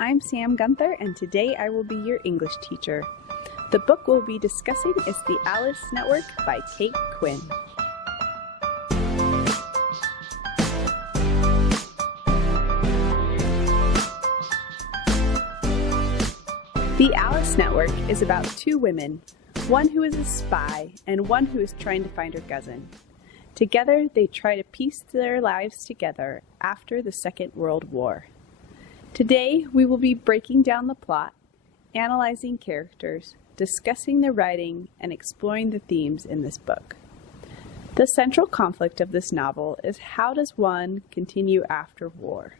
I'm Sam Gunther, and today I will be your English teacher. The book we'll be discussing is The Alice Network by Kate Quinn. The Alice Network is about two women, one who is a spy and one who is trying to find her cousin. Together, they try to piece their lives together after the Second World War. Today, we will be breaking down the plot, analyzing characters, discussing the writing, and exploring the themes in this book. The central conflict of this novel is how does one continue after war?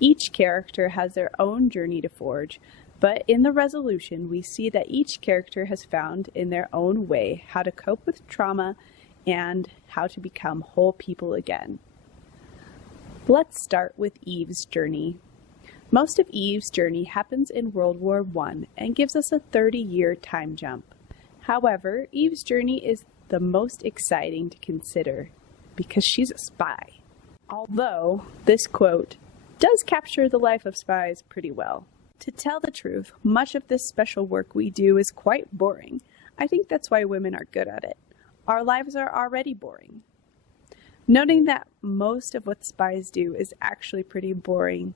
Each character has their own journey to forge, but in the resolution, we see that each character has found in their own way how to cope with trauma and how to become whole people again. Let's start with Eve's journey. Most of Eve's journey happens in World War I and gives us a 30-year time jump. However, Eve's journey is the most exciting to consider because she's a spy. Although this quote does capture the life of spies pretty well. To tell the truth, much of this special work we do is quite boring. I think that's why women are good at it. Our lives are already boring. Noting that most of what spies do is actually pretty boring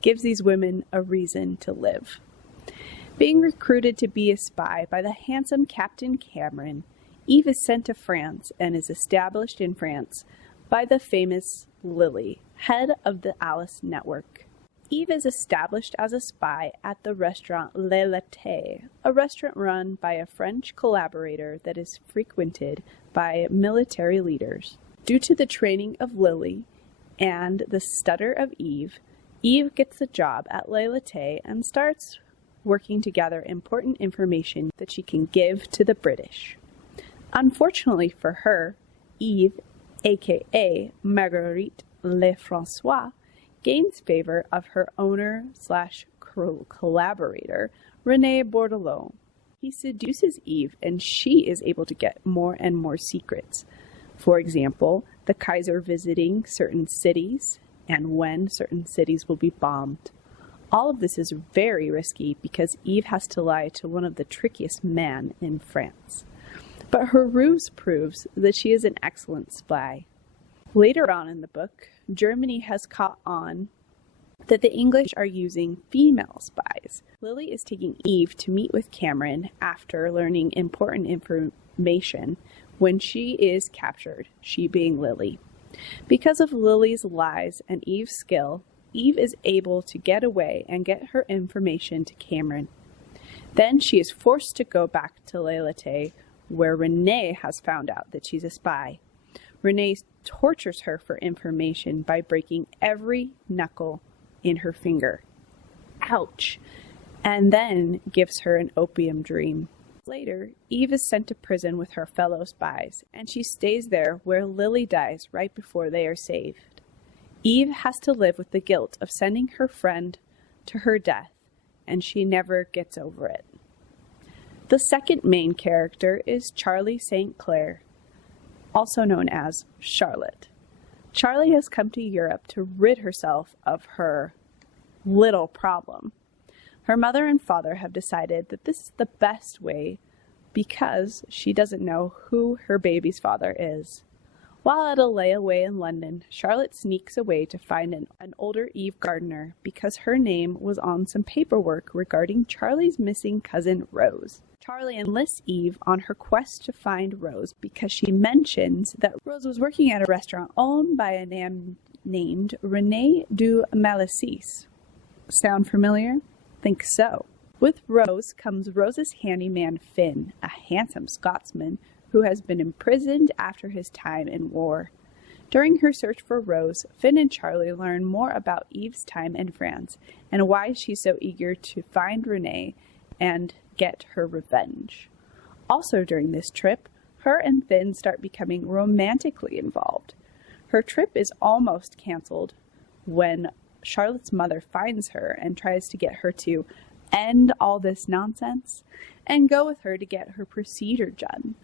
gives these women a reason to live. Being recruited to be a spy by the handsome Captain Cameron, Eve is sent to France and is established in France by the famous Lily, head of the Alice Network. Eve is established as a spy at the restaurant Le Latte, a restaurant run by a French collaborator that is frequented by military leaders. Due to the training of Lily and the stutter of Eve, Eve gets the job at Le Latte and starts working to gather important information that she can give to the British. Unfortunately for her, Eve, aka Marguerite Lefrançois, gains favor of her owner/collaborator, René Bordelot. He seduces Eve and she is able to get more and more secrets. For example, the Kaiser visiting certain cities and when certain cities will be bombed. All of this is very risky because Eve has to lie to one of the trickiest men in France. But her ruse proves that she is an excellent spy. Later on in the book, Germany has caught on that the English are using female spies. Lily is taking Eve to meet with Cameron after learning important information when she is captured, she being Lily. Because of Lily's lies and Eve's skill, Eve is able to get away and get her information to Cameron. Then she is forced to go back to Le Latte, where Renee has found out that she's a spy. Renee tortures her for information by breaking every knuckle in her finger. Ouch! And then gives her an opium dream. Later, Eve is sent to prison with her fellow spies, and she stays there where Lily dies right before they are saved. Eve has to live with the guilt of sending her friend to her death, and she never gets over it. The second main character is Charlie St. Clair, also known as Charlotte. Charlie has come to Europe to rid herself of her little problem. Her mother and father have decided that this is the best way because she doesn't know who her baby's father is. While at a layaway in London, Charlotte sneaks away to find an older Eve Gardner because her name was on some paperwork regarding Charlie's missing cousin Rose. Charlie enlists Eve on her quest to find Rose because she mentions that Rose was working at a restaurant owned by a man named René du Malicis. Sound familiar? Think so. With Rose comes Rose's handyman Finn, a handsome Scotsman who has been imprisoned after his time in war. During her search for Rose, Finn and Charlie learn more about Eve's time in France and why she's so eager to find Renee and get her revenge. Also during this trip, her and Finn start becoming romantically involved. Her trip is almost canceled when Charlotte's mother finds her and tries to get her to end all this nonsense and go with her to get her procedure done.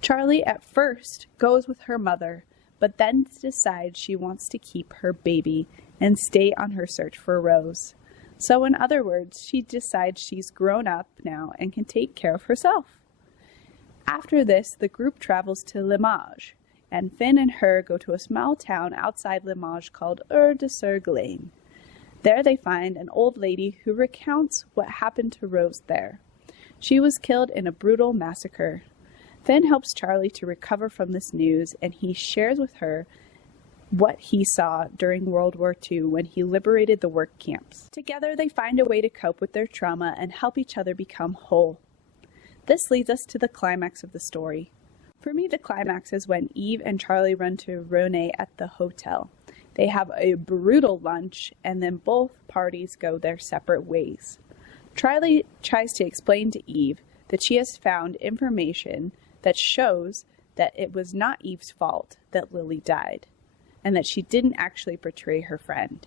Charlie at first goes with her mother, but then decides she wants to keep her baby and stay on her search for Rose. So in other words, she decides she's grown up now and can take care of herself. After this, the group travels to Limoges, and Finn and her go to a small town outside Limoges called Ur-de-Cerglane. There they find an old lady who recounts what happened to Rose there. She was killed in a brutal massacre. Finn helps Charlie to recover from this news, and he shares with her what he saw during World War II when he liberated the work camps. Together they find a way to cope with their trauma and help each other become whole. This leads us to the climax of the story. For me, the climax is when Eve and Charlie run to Renee at the hotel. They have a brutal lunch, and then both parties go their separate ways. Charlie tries to explain to Eve that she has found information that shows that it was not Eve's fault that Lily died, and that she didn't actually betray her friend.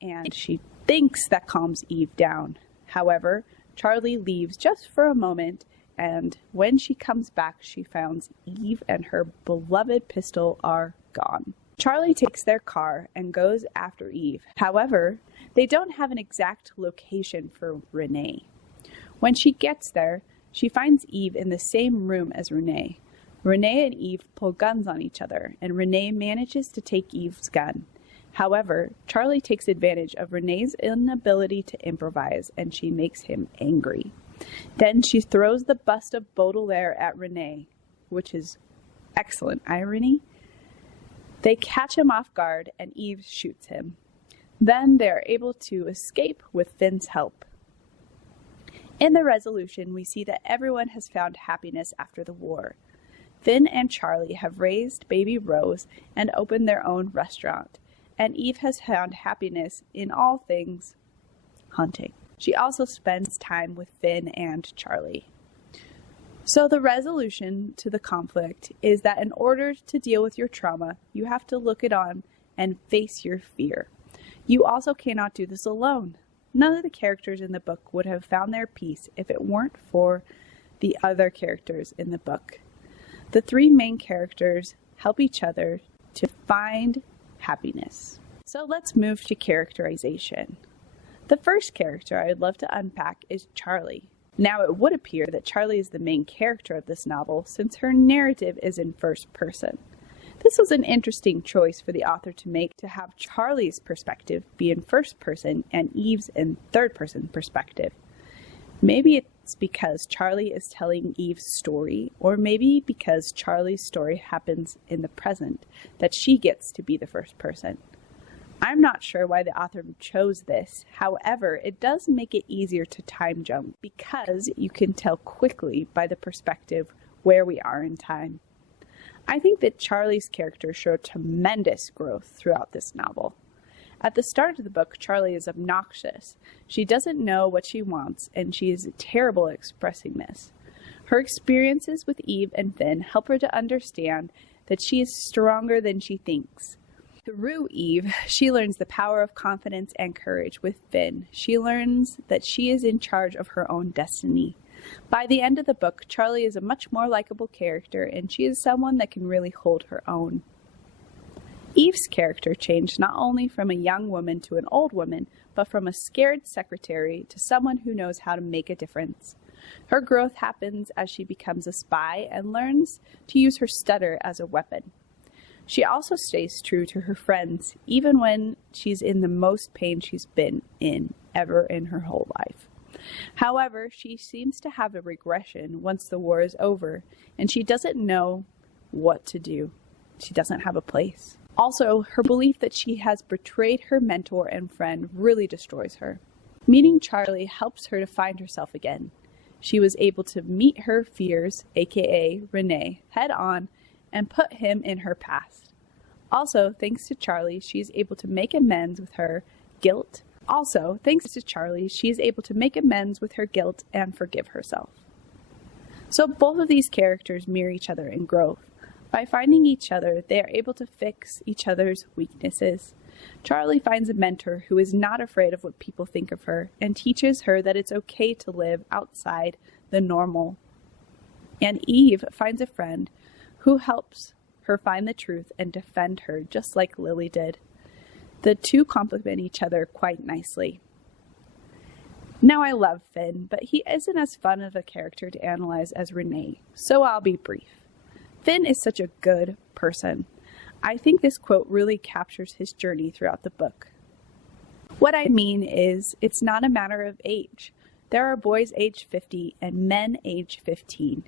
And she thinks that calms Eve down. However, Charlie leaves just for a moment, and when she comes back, she finds Eve and her beloved pistol are gone. Charlie takes their car and goes after Eve. However, they don't have an exact location for Renee. When she gets there, she finds Eve in the same room as Renee. Renee and Eve pull guns on each other, and Renee manages to take Eve's gun. However, Charlie takes advantage of Renee's inability to improvise, and she makes him angry. Then she throws the bust of Baudelaire at Renee, which is excellent irony. They catch him off guard, and Eve shoots him. Then they are able to escape with Finn's help. In the resolution, we see that everyone has found happiness after the war. Finn and Charlie have raised baby Rose and opened their own restaurant, and Eve has found happiness in all things hunting. She also spends time with Finn and Charlie. So the resolution to the conflict is that in order to deal with your trauma, you have to look it on and face your fear. You also cannot do this alone. None of the characters in the book would have found their peace if it weren't for the other characters in the book. The three main characters help each other to find happiness. So let's move to characterization. The first character I'd love to unpack is Charlie. Now, it would appear that Charlie is the main character of this novel since her narrative is in first person. This was an interesting choice for the author to make, to have Charlie's perspective be in first person and Eve's in third person perspective. Maybe it's because Charlie is telling Eve's story, or maybe because Charlie's story happens in the present, that she gets to be the first person. I'm not sure why the author chose this. However, it does make it easier to time jump because you can tell quickly by the perspective where we are in time. I think that Charlie's character showed tremendous growth throughout this novel. At the start of the book, Charlie is obnoxious. She doesn't know what she wants, and she is terrible at expressing this. Her experiences with Eve and Finn help her to understand that she is stronger than she thinks. Through Eve, she learns the power of confidence and courage. With Finn, she learns that she is in charge of her own destiny. By the end of the book, Charlie is a much more likable character, and she is someone that can really hold her own. Eve's character changed not only from a young woman to an old woman, but from a scared secretary to someone who knows how to make a difference. Her growth happens as she becomes a spy and learns to use her stutter as a weapon. She also stays true to her friends, even when she's in the most pain she's been in ever in her whole life. However, she seems to have a regression once the war is over, and she doesn't know what to do. She doesn't have a place. Also, her belief that she has betrayed her mentor and friend really destroys her. Meeting Charlie helps her to find herself again. She was able to meet her fears, aka Renee, head on and put him in her past. Also, thanks to Charlie, she is able to make amends with her guilt. And forgive herself. So both of these characters mirror each other in growth. By finding each other, they are able to fix each other's weaknesses. Charlie finds a mentor who is not afraid of what people think of her and teaches her that it's okay to live outside the normal. And Eve finds a friend who helps her find the truth and defend her just like Lily did. The two complement each other quite nicely. Now, I love Finn, but he isn't as fun of a character to analyze as Renee, so I'll be brief. Finn is such a good person. I think this quote really captures his journey throughout the book. What I mean is, it's not a matter of age. There are boys age 50 and men age 15.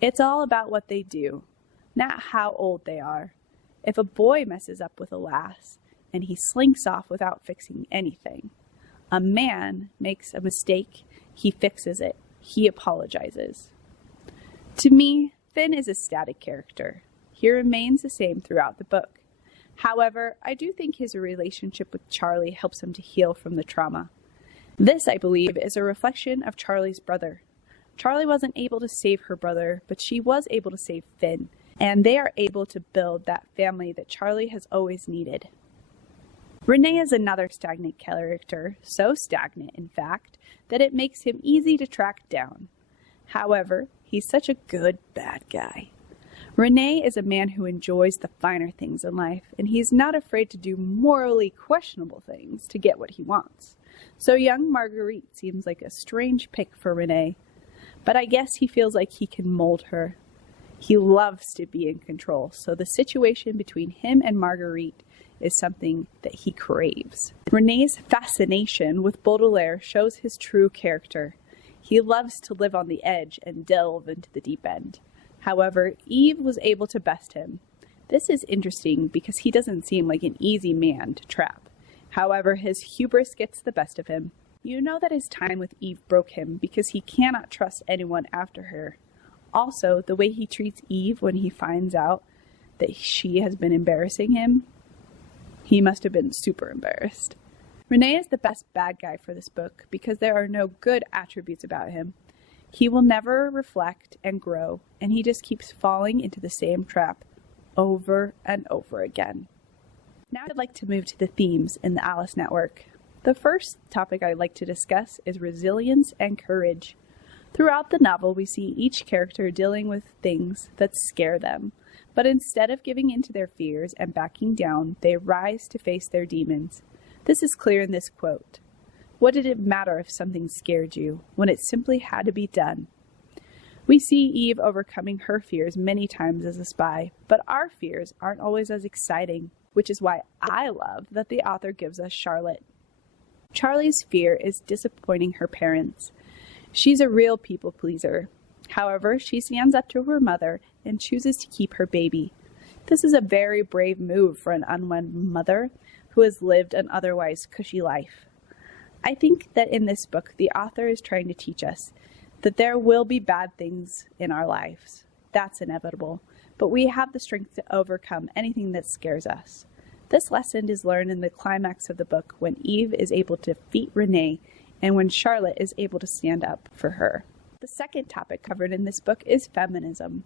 It's all about what they do, not how old they are. If a boy messes up with a lass and he slinks off without fixing anything, a man makes a mistake, he fixes it, he apologizes. To me, Finn is a static character. He remains the same throughout the book. However, I do think his relationship with Charlie helps him to heal from the trauma. This, I believe, is a reflection of Charlie's brother. Charlie wasn't able to save her brother, but she was able to save Finn, and they are able to build that family that Charlie has always needed. Renee is another stagnant character, so stagnant, in fact, that it makes him easy to track down. However, he's such a good bad guy. Renee is a man who enjoys the finer things in life, and he's not afraid to do morally questionable things to get what he wants. So young Marguerite seems like a strange pick for Renee, but I guess he feels like he can mold her. He loves to be in control, so the situation between him and Marguerite is something that he craves. Renee's fascination with Baudelaire shows his true character. He loves to live on the edge and delve into the deep end. However, Eve was able to best him. This is interesting because he doesn't seem like an easy man to trap. However, his hubris gets the best of him. You know that his time with Eve broke him because he cannot trust anyone after her. Also, the way he treats Eve when he finds out that she has been embarrassing him, he must have been super embarrassed. Renee is the best bad guy for this book because there are no good attributes about him. He will never reflect and grow, and he just keeps falling into the same trap over and over again. Now I'd like to move to the themes in the Alice Network. The first topic I'd like to discuss is resilience and courage. Throughout the novel, we see each character dealing with things that scare them, but instead of giving in to their fears and backing down, they rise to face their demons. This is clear in this quote. What did it matter if something scared you, when it simply had to be done? We see Eve overcoming her fears many times as a spy, but our fears aren't always as exciting, which is why I love that the author gives us Charlotte. Charlie's fear is disappointing her parents. She's a real people pleaser. However, she stands up to her mother and chooses to keep her baby. This is a very brave move for an unwed mother who has lived an otherwise cushy life. I think that in this book, the author is trying to teach us that there will be bad things in our lives. That's inevitable, but we have the strength to overcome anything that scares us. This lesson is learned in the climax of the book when Eve is able to defeat Renee and when Charlotte is able to stand up for her. The second topic covered in this book is feminism.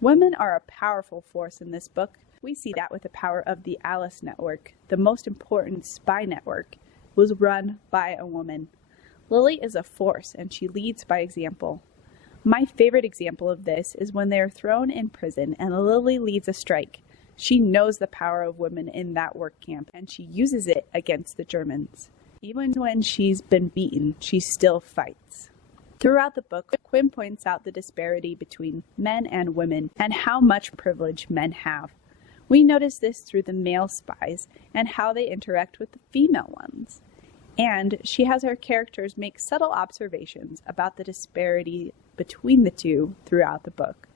Women are a powerful force in this book. We see that with the power of the Alice Network, the most important spy network, was run by a woman. Lily is a force and she leads by example. My favorite example of this is when they are thrown in prison and Lily leads a strike. She knows the power of women in that work camp and she uses it against the Germans. Even when she's been beaten, she still fights. Throughout the book, Quinn points out the disparity between men and women and how much privilege men have. We notice this through the male spies and how they interact with the female ones. And she has her characters make subtle observations about the disparity between the two throughout the book.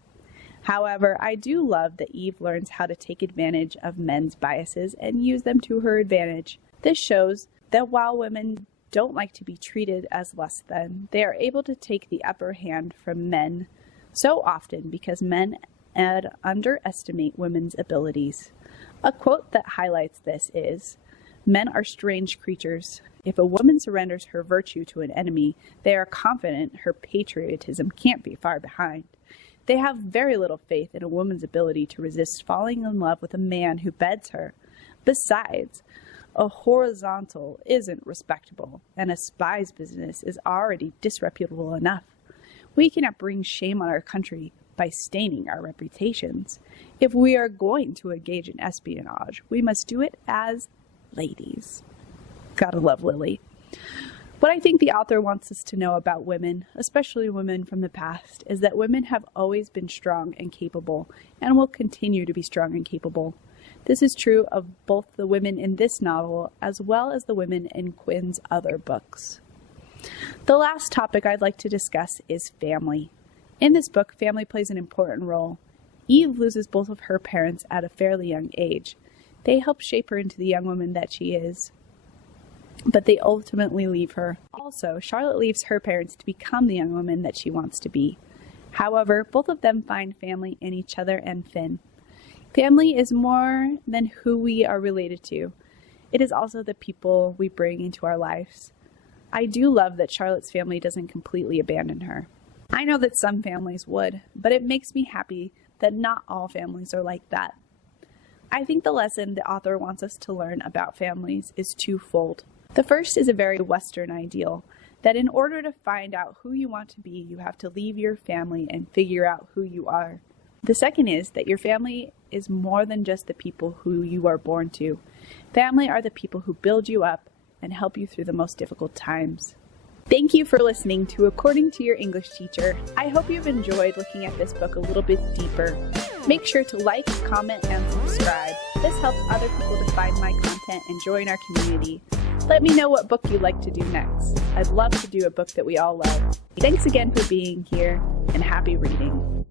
However, I do love that Eve learns how to take advantage of men's biases and use them to her advantage. This shows that while women don't like to be treated as less than, they are able to take the upper hand from men so often because men underestimate women's abilities. A quote that highlights this is, "Men are strange creatures. If a woman surrenders her virtue to an enemy, they are confident her patriotism can't be far behind. They have very little faith in a woman's ability to resist falling in love with a man who beds her. Besides, a horizontal isn't respectable, and a spy's business is already disreputable enough. We cannot bring shame on our country by staining our reputations. If we are going to engage in espionage, we must do it as ladies." Gotta love Lily. What I think the author wants us to know about women, especially women from the past, is that women have always been strong and capable and will continue to be strong and capable. This is true of both the women in this novel as well as the women in Quinn's other books. The last topic I'd like to discuss is family. In this book, family plays an important role. Eve loses both of her parents at a fairly young age. They help shape her into the young woman that she is, but they ultimately leave her. Also, Charlotte leaves her parents to become the young woman that she wants to be. However, both of them find family in each other and Finn. Family is more than who we are related to. It is also the people we bring into our lives. I do love that Charlotte's family doesn't completely abandon her. I know that some families would, but it makes me happy that not all families are like that. I think the lesson the author wants us to learn about families is twofold. The first is a very Western ideal, that in order to find out who you want to be, you have to leave your family and figure out who you are. The second is that your family is more than just the people who you are born to. Family are the people who build you up and help you through the most difficult times. Thank you for listening to According to Your English Teacher. I hope you've enjoyed looking at this book a little bit deeper. Make sure to like, comment, and subscribe. This helps other people to find my content and join our community. Let me know what book you'd like to do next. I'd love to do a book that we all love. Thanks again for being here, and happy reading.